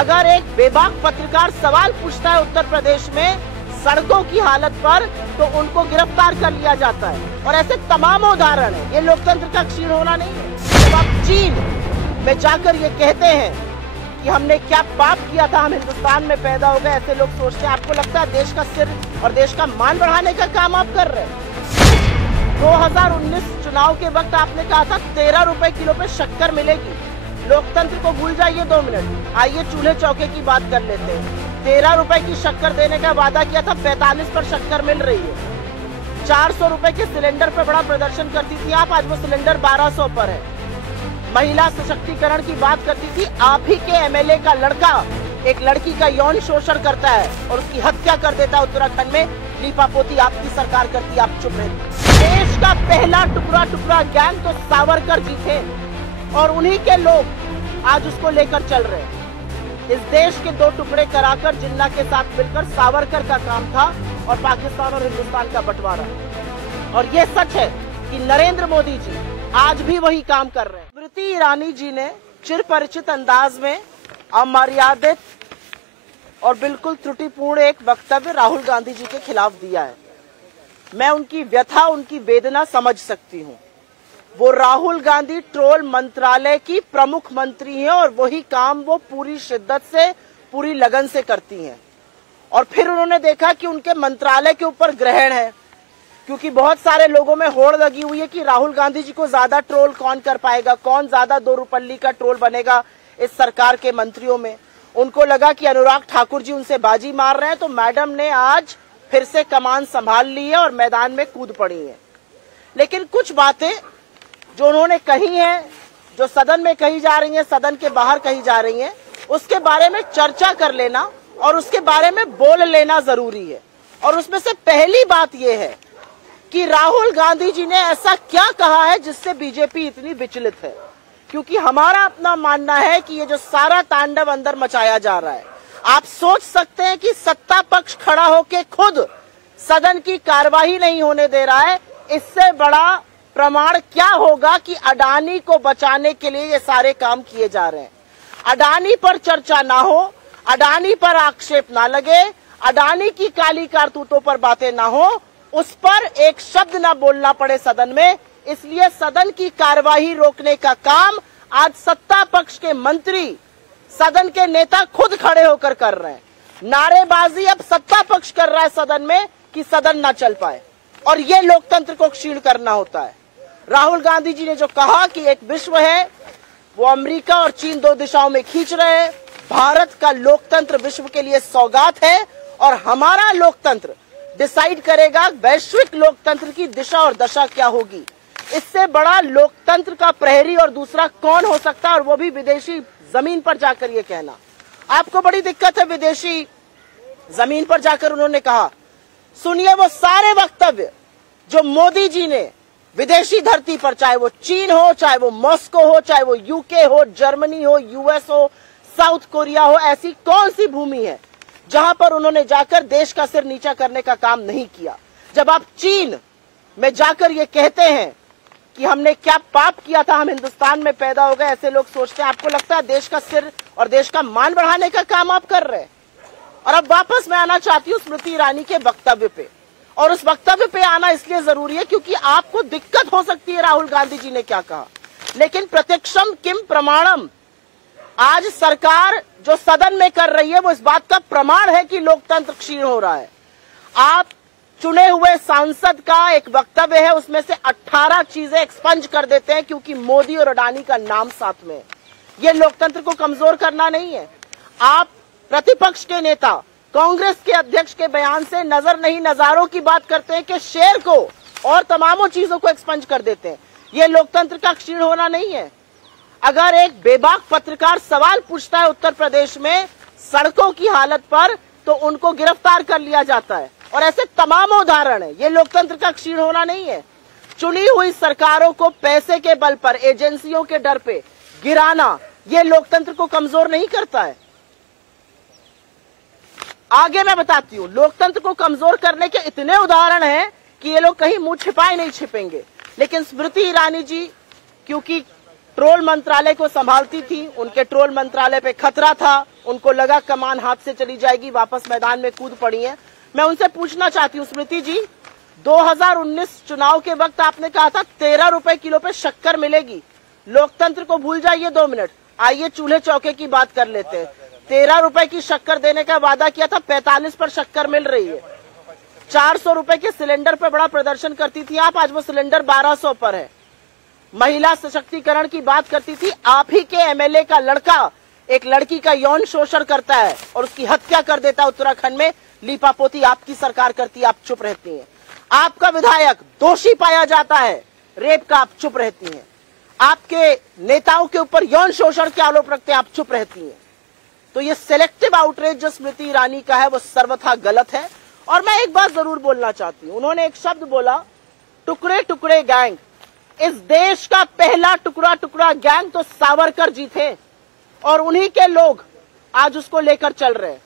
अगर एक बेबाक पत्रकार सवाल पूछता है उत्तर प्रदेश में सड़कों की हालत पर, तो उनको गिरफ्तार कर लिया जाता है। और ऐसे तमाम उदाहरण है। ये लोकतंत्र का क्षीण होना नहीं है। जब आप चीन में जाकर ये कहते हैं कि हमने क्या पाप किया था, हम हिंदुस्तान में पैदा हो गए, ऐसे लोग सोचते हैं। आपको लगता है देश का सिर और देश का मान बढ़ाने का काम आप कर रहे हैं। 2019 चुनाव के वक्त आपने कहा था 13 रुपए किलो पे शक्कर मिलेगी। लोकतंत्र को भूल जाइए 2 मिनट, आइए चूल्हे चौके की बात कर लेते हैं। 13 रुपए की शक्कर देने का वादा किया था, 45 पर शक्कर मिल रही है। 400 रुपए के सिलेंडर पे बड़ा प्रदर्शन करती थी आप, आज वो सिलेंडर 1200 पर है। महिला सशक्तिकरण की बात करती थी, आप ही के एमएलए का लड़का एक लड़की का यौन शोषण करता है और उसकी हत्या कर देता है उत्तराखंड में। लीपापोती आपकी सरकार करती, आप चुप रहते। देश का पहला टुकड़ा टुकड़ा गैंग तो सावरकर जी थे और उन्हीं के लोग आज उसको लेकर चल रहे हैं। इस देश के 2 टुकड़े कराकर जिन्ना के साथ मिलकर सावरकर का काम था और पाकिस्तान और हिंदुस्तान का बंटवारा। और ये सच है कि नरेंद्र मोदी जी आज भी वही काम कर रहे हैं। स्मृति ईरानी जी ने चिरपरिचित अंदाज में अमर्यादित और बिल्कुल त्रुटिपूर्ण एक वक्तव्य राहुल गांधी जी के खिलाफ दिया है। मैं उनकी व्यथा, उनकी वेदना समझ सकती हूँ। वो राहुल गांधी ट्रोल मंत्रालय की प्रमुख मंत्री हैं और वही काम वो पूरी शिद्दत से, पूरी लगन से करती हैं। और फिर उन्होंने देखा कि उनके मंत्रालय के ऊपर ग्रहण है, क्योंकि बहुत सारे लोगों में होड़ लगी हुई है कि राहुल गांधी जी को ज्यादा ट्रोल कौन कर पाएगा, कौन ज्यादा 2 रुपल्ली का ट्रोल बनेगा इस सरकार के मंत्रियों में। उनको लगा कि अनुराग ठाकुर जी उनसे बाजी मार रहे हैं, तो मैडम ने आज फिर से कमान संभाल ली है और मैदान में कूद पड़ी है। लेकिन कुछ बातें जो उन्होंने कही हैं, जो सदन में कही जा रही हैं, सदन के बाहर कही जा रही हैं, उसके बारे में चर्चा कर लेना और उसके बारे में बोल लेना जरूरी है। और उसमें से पहली बात यह है कि राहुल गांधी जी ने ऐसा क्या कहा है जिससे बीजेपी इतनी विचलित है। क्योंकि हमारा अपना मानना है कि ये जो सारा तांडव अंदर मचाया जा रहा है, आप सोच सकते हैं कि सत्ता पक्ष खड़ा होकर खुद सदन की कार्यवाही नहीं होने दे रहा है। इससे बड़ा प्रमाण क्या होगा कि अडानी को बचाने के लिए ये सारे काम किए जा रहे हैं। अडानी पर चर्चा ना हो, अडानी पर आक्षेप ना लगे, अडानी की काली कारतूतों पर बातें ना हो, उस पर एक शब्द ना बोलना पड़े सदन में। इसलिए सदन की कार्यवाही रोकने का काम आज सत्ता पक्ष के मंत्री, सदन के नेता खुद खड़े होकर कर रहे हैं। नारेबाजी अब सत्ता पक्ष कर रहा है सदन में कि सदन ना चल पाए, और ये लोकतंत्र को क्षीण करना होता है। राहुल गांधी जी ने जो कहा कि एक विश्व है, वो अमेरिका और चीन 2 दिशाओं में खींच रहे हैं। भारत का लोकतंत्र विश्व के लिए सौगात है और हमारा लोकतंत्र डिसाइड करेगा वैश्विक लोकतंत्र की दिशा और दशा क्या होगी। इससे बड़ा लोकतंत्र का प्रहरी और दूसरा कौन हो सकता है, और वो भी विदेशी जमीन पर जाकर ये कहना। आपको बड़ी दिक्कत है विदेशी जमीन पर जाकर उन्होंने कहा। सुनिए वो सारे वक्तव्य जो मोदी जी ने विदेशी धरती पर, चाहे वो चीन हो, चाहे वो मॉस्को हो, चाहे वो यूके हो, जर्मनी हो, यूएस हो, साउथ कोरिया हो, ऐसी कौन सी भूमि है जहां पर उन्होंने जाकर देश का सिर नीचा करने का काम नहीं किया। जब आप चीन में जाकर ये कहते हैं कि हमने क्या पाप किया था, हम हिंदुस्तान में पैदा हो गए, ऐसे लोग सोचते हैं। आपको लगता है देश का सिर और देश का मान बढ़ाने का काम आप कर रहे हैं। और अब वापस मैं आना चाहती हूँ स्मृति ईरानी के वक्तव्य पे, और उस वक्तव्य पे आना इसलिए जरूरी है क्योंकि आपको दिक्कत हो सकती है राहुल गांधी जी ने क्या कहा, लेकिन प्रत्यक्षम किम प्रमाणम। आज सरकार जो सदन में कर रही है वो इस बात का प्रमाण है कि लोकतंत्र क्षीण हो रहा है। आप चुने हुए सांसद का एक वक्तव्य है, उसमें से 18 चीजें एक्सपंज कर देते हैं क्योंकि मोदी और अडानी का नाम साथ में है। ये लोकतंत्र को कमजोर करना नहीं है। आप प्रतिपक्ष के नेता, कांग्रेस के अध्यक्ष के बयान से नजर नहीं नजारों की बात करते हैं कि शेर को और तमामों चीजों को एक्सपंज कर देते हैं। ये लोकतंत्र का क्षीण होना नहीं है। अगर एक बेबाक पत्रकार सवाल पूछता है उत्तर प्रदेश में सड़कों की हालत पर, तो उनको गिरफ्तार कर लिया जाता है। और ऐसे तमाम उदाहरण है। ये लोकतंत्र का क्षीण होना नहीं है। चुनी हुई सरकारों को पैसे के बल पर, एजेंसियों के डर पे गिराना, ये लोकतंत्र को कमजोर नहीं करता है। आगे मैं बताती हूँ, लोकतंत्र को कमजोर करने के इतने उदाहरण हैं कि ये लोग कहीं मुंह छिपाए नहीं छिपेंगे। लेकिन स्मृति ईरानी जी क्योंकि ट्रोल मंत्रालय को संभालती थी, उनके ट्रोल मंत्रालय पे खतरा था, उनको लगा कमान हाथ से चली जाएगी, वापस मैदान में कूद पड़ी हैं। मैं उनसे पूछना चाहती हूँ स्मृति जी, 2019 चुनाव के वक्त आपने कहा था 13 रुपए किलो पे शक्कर मिलेगी। लोकतंत्र को भूल जाइए 2 मिनट, आइए चूल्हे चौके की बात कर लेते हैं। 13 रुपए की शक्कर देने का वादा किया था, 45 पर शक्कर मिल रही है। 400 रुपए के सिलेंडर पर बड़ा प्रदर्शन करती थी आप, आज वो सिलेंडर 1200 पर है। महिला सशक्तिकरण की बात करती थी, आप ही के एमएलए का लड़का एक लड़की का यौन शोषण करता है और उसकी हत्या कर देता है उत्तराखंड में, लीपापोती आपकी सरकार करती है, आप चुप रहती हैं। आपका विधायक दोषी पाया जाता है रेप का, आप चुप रहती हैं। आपके नेताओं के ऊपर यौन शोषण के आरोप रखते हैं, आप चुप रहती हैं। तो ये सिलेक्टिव आउटरीच जो स्मृति ईरानी का है वो सर्वथा गलत है। और मैं एक बात जरूर बोलना चाहती हूं, उन्होंने एक शब्द बोला, टुकड़े टुकड़े गैंग। इस देश का पहला टुकड़ा टुकड़ा गैंग तो सावरकर जी थे और उन्हीं के लोग आज उसको लेकर चल रहे हैं।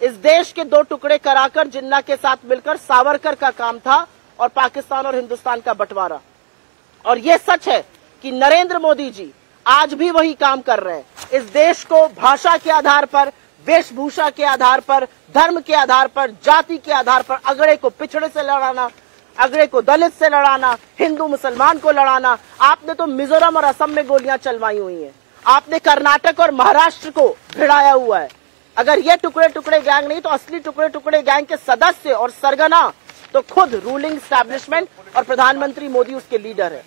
इस देश के 2 टुकड़े कराकर जिन्ना के साथ मिलकर सावरकर का काम था और पाकिस्तान और हिंदुस्तान का बंटवारा। और यह सच है कि नरेंद्र मोदी जी आज भी वही काम कर रहे हैं। इस देश को भाषा के आधार पर, वेशभूषा के आधार पर, धर्म के आधार पर, जाति के आधार पर अगड़े को पिछड़े से लड़ाना, अगड़े को दलित से लड़ाना, हिंदू मुसलमान को लड़ाना। आपने तो मिजोरम और असम में गोलियां चलवाई हुई हैं, आपने कर्नाटक और महाराष्ट्र को भिड़ाया हुआ है। अगर ये टुकड़े टुकड़े गैंग नहीं तो असली टुकड़े टुकड़े गैंग के सदस्य और सरगना तो खुद रूलिंग एस्टैब्लिशमेंट और प्रधानमंत्री मोदी उसके लीडर है।